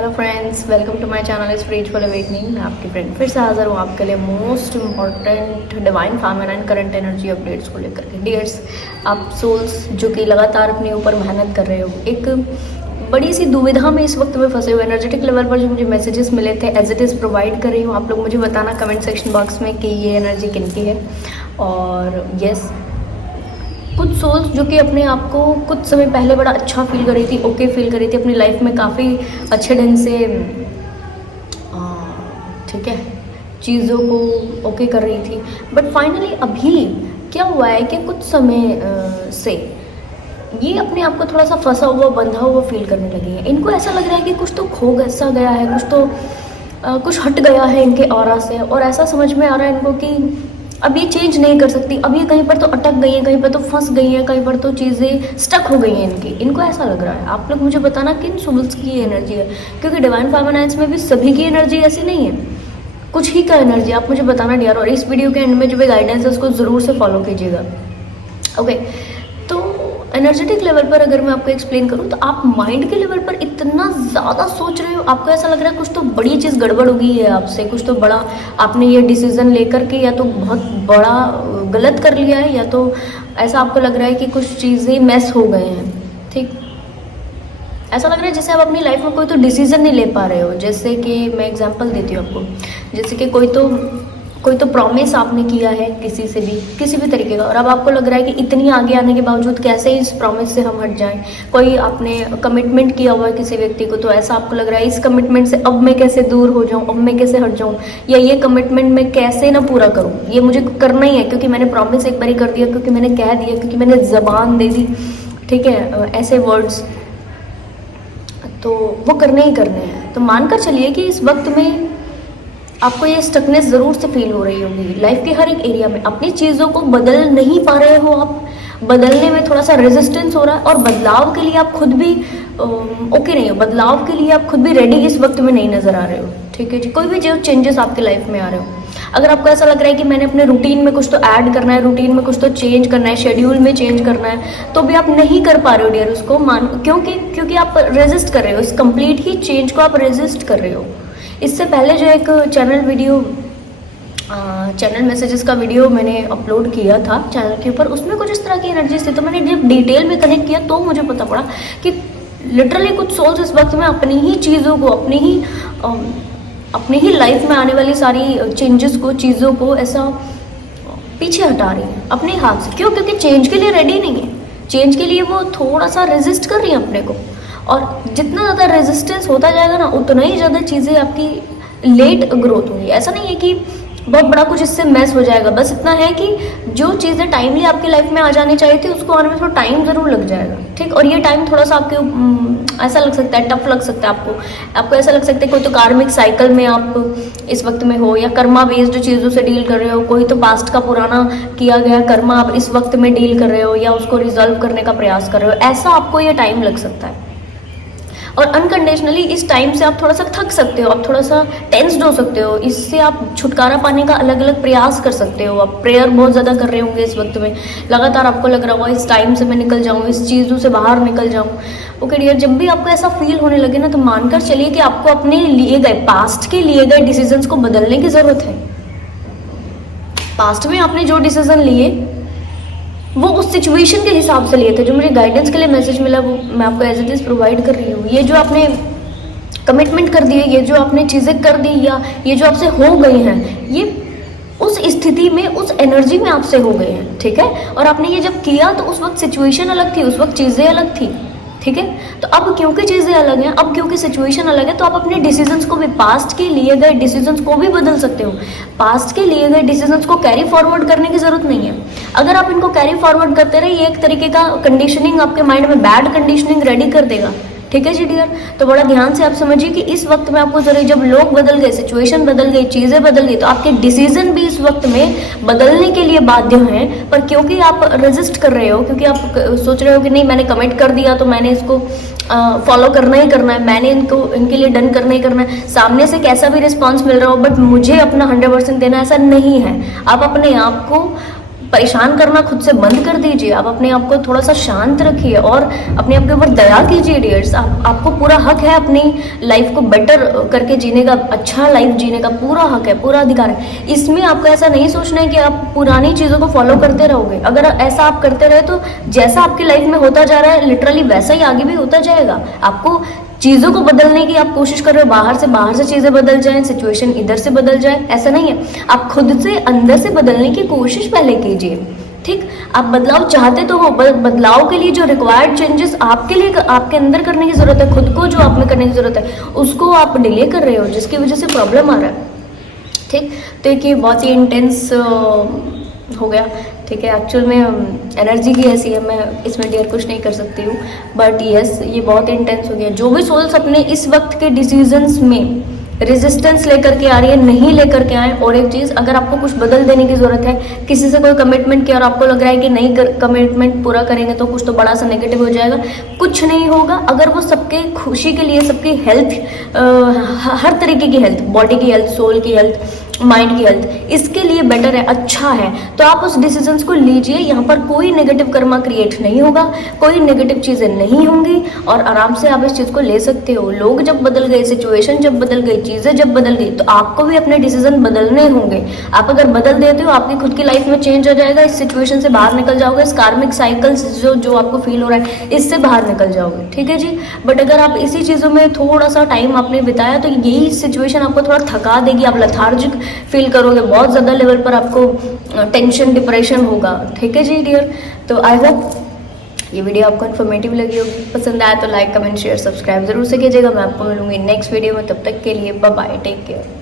Hello friends, welcome to my channel spiritual awakening. मैं आपकी friend फिर से हाज़िर हूँ आपके लिए most important divine feminine and current energy updates को लेकर के। डियर्स, आप सोल्स जो कि लगातार अपने ऊपर मेहनत कर रहे हो, एक बड़ी सी दुविधा में इस वक्त में फंसे हुए एनर्जेटिक लेवल पर जो मुझे मैसेजेस मिले थे एज इट इज़ प्रोवाइड कर रही हूँ। आप लोग मुझे बताना कमेंट सेक्शन बॉक्स में कि ये एनर्जी किनकी है। और यस, कुछ सोल्स जो कि अपने आप को कुछ समय पहले बड़ा अच्छा फील कर रही थी, ओके फील कर रही थी, अपनी लाइफ में काफ़ी अच्छे ढंग से ठीक है चीज़ों को ओके कर रही थी। बट फाइनली अभी क्या हुआ है कि कुछ समय से ये अपने आप को थोड़ा सा फंसा हुआ, बंधा हुआ फील करने लगी है। इनको ऐसा लग रहा है कि कुछ तो खो सा गया है, कुछ तो कुछ हट गया है इनके ऑरा से। और ऐसा समझ में आ रहा है इनको कि अब ये चेंज नहीं कर सकती, अब ये कहीं पर तो अटक गई है, कहीं पर तो फंस गई है, कहीं पर तो चीज़ें स्टक हो गई हैं इनकी। इनको ऐसा लग रहा है। आप लोग मुझे बताना किन सोल्स की ये एनर्जी है, क्योंकि डिवाइन फेमिनिन्स में भी सभी की एनर्जी ऐसी नहीं है, कुछ ही का एनर्जी। आप मुझे बताना डियर। और इस वीडियो के एंड में जो भी गाइडेंस है उसको ज़रूर से फॉलो कीजिएगा। ओके, तो एनर्जेटिक लेवल पर अगर मैं आपको एक्सप्लेन करूँ तो आप माइंड के लेवल पर इतना ज़्यादा सोच रहे हो, आपको ऐसा लग रहा है कुछ तो बड़ी चीज़ गड़बड़ हो गई है आपसे, कुछ तो बड़ा आपने ये डिसीज़न लेकर के या तो बहुत बड़ा गलत कर लिया है, या तो ऐसा आपको लग रहा है कि कुछ चीज़ें मैस हो गए हैं। ठीक, ऐसा लग रहा है जैसे आप अपनी लाइफ में कोई तो डिसीज़न नहीं ले पा रहे हो। जैसे कि मैं एग्जांपल देती हूँ आपको, जैसे कि कोई तो प्रॉमिस आपने किया है किसी से भी, किसी भी तरीके का, और अब आपको लग रहा है कि इतनी आगे आने के बावजूद कैसे इस प्रॉमिस से हम हट जाएं। कोई आपने कमिटमेंट किया हुआ है किसी व्यक्ति को, तो ऐसा आपको लग रहा है इस कमिटमेंट से अब मैं कैसे दूर हो जाऊं, अब मैं कैसे हट जाऊं, या ये कमिटमेंट मैं कैसे ना पूरा करूं, ये मुझे करना ही है क्योंकि मैंने प्रॉमिस एक बार कर दिया, क्योंकि मैंने कह दिया, क्योंकि मैंने ज़बान दे दी। ठीक है, ऐसे वर्ड्स तो वो करने ही करने हैं। तो मानकर चलिए कि इस वक्त में आपको ये स्टकनेस ज़रूर से फील हो रही होगी लाइफ के हर एक एरिया में। अपनी चीज़ों को बदल नहीं पा रहे हो आप, बदलने में थोड़ा सा रेजिस्टेंस हो रहा है, और बदलाव के लिए आप खुद भी ओके नहीं हो, बदलाव के लिए आप खुद भी रेडी इस वक्त में नहीं नज़र आ रहे हो। ठीक है जी, कोई भी जो चेंजेस आपके लाइफ में आ रहे हो, अगर आपको ऐसा लग रहा है कि मैंने अपने रूटीन में कुछ तो ऐड करना है, रूटीन में कुछ तो चेंज करना है, शेड्यूल में चेंज करना है, तो भी आप नहीं कर पा रहे हो डियर उसको। क्योंकि आप रेजिस्ट कर रहे हो, इस कंप्लीट ही चेंज को आप रेजिस्ट कर रहे हो। इससे पहले जो एक चैनल मैसेजेस का वीडियो मैंने अपलोड किया था चैनल के ऊपर, उसमें कुछ इस तरह की एनर्जीज थी। तो मैंने जब डिटेल में कनेक्ट किया तो मुझे पता पड़ा कि लिटरली कुछ सोल्स इस वक्त में अपनी ही चीज़ों को, अपनी ही लाइफ में आने वाली सारी चेंजेस को, चीज़ों को ऐसा पीछे हटा रही है अपने हाथ से। क्यों? क्योंकि चेंज के लिए रेडी नहीं है। चेंज के लिए वो थोड़ा सा रेजिस्ट कर रही है अपने को, और जितना ज़्यादा रेजिस्टेंस होता जाएगा ना, उतना ही ज़्यादा चीज़ें आपकी लेट ग्रोथ होंगी। ऐसा नहीं है कि बहुत बड़ा कुछ इससे मैस हो जाएगा, बस इतना है कि जो चीज़ें टाइमली आपकी लाइफ में आ जानी चाहिए थी उसको आने में थोड़ा टाइम ज़रूर लग जाएगा। ठीक, और ये टाइम थोड़ा सा आपके ऐसा लग सकता है, टफ लग सकता है आपको ऐसा लग सकता है कोई तो कार्मिक साइकिल में आप इस वक्त में हो, या कर्मा बेस्ड चीज़ों से डील कर रहे हो, कोई तो पास्ट का पुराना किया गया कर्मा आप इस वक्त में डील कर रहे हो, या उसको रिजॉल्व करने का प्रयास कर रहे हो। ऐसा आपको ये टाइम लग सकता है, और अनकंडीशनली इस टाइम से आप थोड़ा सा थक सकते हो, आप थोड़ा सा टेंस्ड हो सकते हो। इससे आप छुटकारा पाने का अलग अलग प्रयास कर सकते हो। आप प्रेयर बहुत ज़्यादा कर रहे होंगे इस वक्त में, लगातार आपको लग रहा होगा इस टाइम से मैं निकल जाऊँ, इस चीज़ों से बाहर निकल जाऊँ। ओके डियर, जब भी आपको ऐसा फील होने लगे ना, तो मानकर चलिए कि आपको अपने लिए गए, पास्ट के लिए गए डिसीजंस को बदलने की ज़रूरत है। पास्ट में आपने जो डिसीजन लिए वो उस सिचुएशन के हिसाब से लिए थे। जो मुझे गाइडेंस के लिए मैसेज मिला वो मैं आपको एज इट इज़ प्रोवाइड कर रही हूँ। ये जो आपने कमिटमेंट कर दिए, ये जो आपने चीज़ें कर दी, या ये जो आपसे हो गई हैं, ये उस स्थिति में, उस एनर्जी में आपसे हो गए हैं। ठीक है, और आपने ये जब किया तो उस वक्त सिचुएशन अलग थी, उस वक्त चीज़ें अलग थी। ठीक है, तो अब क्योंकि चीज़ें अलग हैं, अब क्योंकि सिचुएशन अलग है, तो आप अपने डिसीजंस को भी, पास्ट के लिए गए डिसीजंस को भी बदल सकते हो। पास्ट के लिए गए डिसीजंस को कैरी फॉरवर्ड करने की ज़रूरत नहीं है। अगर आप इनको कैरी फॉरवर्ड करते रहे, ये एक तरीके का कंडीशनिंग आपके माइंड में, बैड कंडीशनिंग रेडी कर देगा। ठीक है जी डियर, तो बड़ा ध्यान से आप समझिए कि इस वक्त में आपको जरूर, जब लोग बदल गए, सिचुएशन बदल गई, चीज़ें बदल गई, तो आपके डिसीजन भी इस वक्त में बदलने के लिए बाध्य हैं। पर क्योंकि आप रेजिस्ट कर रहे हो, क्योंकि आप सोच रहे हो कि नहीं मैंने कमिट कर दिया तो मैंने इसको फॉलो करना ही करना है, मैंने इनके लिए डन करना ही करना है, सामने से कैसा भी रिस्पॉन्स मिल रहा हो बट मुझे अपना 100% देना, ऐसा नहीं है। आप अपने आप को परेशान करना खुद से बंद कर दीजिए। आप अपने आप को थोड़ा सा शांत रखिए और अपने आप के ऊपर दया कीजिए डियर्स। आपको पूरा हक है अपनी लाइफ को बेटर करके जीने का, अच्छा लाइफ जीने का पूरा हक है, पूरा अधिकार है। इसमें आपको ऐसा नहीं सोचना है कि आप पुरानी चीज़ों को फॉलो करते रहोगे। अगर ऐसा आप करते रहे तो जैसा आपकी लाइफ में होता जा रहा है लिटरली वैसा ही आगे भी होता जाएगा। आपको चीज़ों को बदलने की आप कोशिश कर रहे हो, बाहर से चीज़ें बदल जाएं, सिचुएशन इधर से बदल जाए, ऐसा नहीं है। आप खुद से अंदर से बदलने की कोशिश पहले कीजिए, ठीक। आप बदलाव चाहते तो हो, बदलाव के लिए जो रिक्वायर्ड चेंजेस आपके लिए आपके अंदर करने की ज़रूरत है, खुद को जो आप में करने की ज़रूरत है उसको आप डिले कर रहे हो, जिसकी वजह से प्रॉब्लम आ रहा है, ठीक। तो एक ये बहुत ही इंटेंस हो गया, ठीक है। एक्चुअल में एनर्जी की ऐसी है, मैं इसमें डियर कुछ नहीं कर सकती हूँ, बट यस ये बहुत इंटेंस हो गया। जो भी सोल्स अपने इस वक्त के डिसीजंस में रेजिस्टेंस लेकर के आ रही है, नहीं लेकर के आए। और एक चीज़, अगर आपको कुछ बदल देने की ज़रूरत है, किसी से कोई कमिटमेंट किया और आपको लग रहा है कि नहीं कमिटमेंट पूरा करेंगे तो कुछ तो बड़ा सा नेगेटिव हो जाएगा, कुछ नहीं होगा। अगर वो सबके खुशी के लिए, सबकी हेल्थ, हर तरीके की हेल्थ, बॉडी की हेल्थ, सोल की हेल्थ, माइंड की हेल्थ, इसके लिए बेटर है, अच्छा है, तो आप उस डिसीजंस को लीजिए। यहाँ पर कोई नेगेटिव कर्मा क्रिएट नहीं होगा, कोई नेगेटिव चीज़ें नहीं होंगी और आराम से आप इस चीज़ को ले सकते हो। लोग जब बदल गए, सिचुएशन जब बदल गई, चीज़ें जब बदल गई, तो आपको भी अपने डिसीजन बदलने होंगे। आप अगर बदल देते हो, आपकी खुद की लाइफ में चेंज हो जाएगा, इस सिचुएशन से बाहर निकल जाओगे, इस कार्मिक साइकिल जो आपको फील हो रहा है इससे बाहर निकल जाओगे, ठीक है जी। बट अगर आप इसी चीज़ों में थोड़ा सा टाइम आपने बिताया तो यही सिचुएशन आपको थोड़ा थका देगी, आप लेथार्जिक फील करोगे, बहुत ज़्यादा लेवल पर आपको टेंशन, डिप्रेशन होगा, ठीक है जी डियर। तो आई होप ये वीडियो आपको इन्फॉर्मेटिव लगी होगी। पसंद आया तो लाइक, कमेंट, शेयर, सब्सक्राइब जरूर से कीजिएगा। मैं आपको मिलूंगी नेक्स्ट वीडियो में, तब तक के लिए बाय बाय, टेक केयर।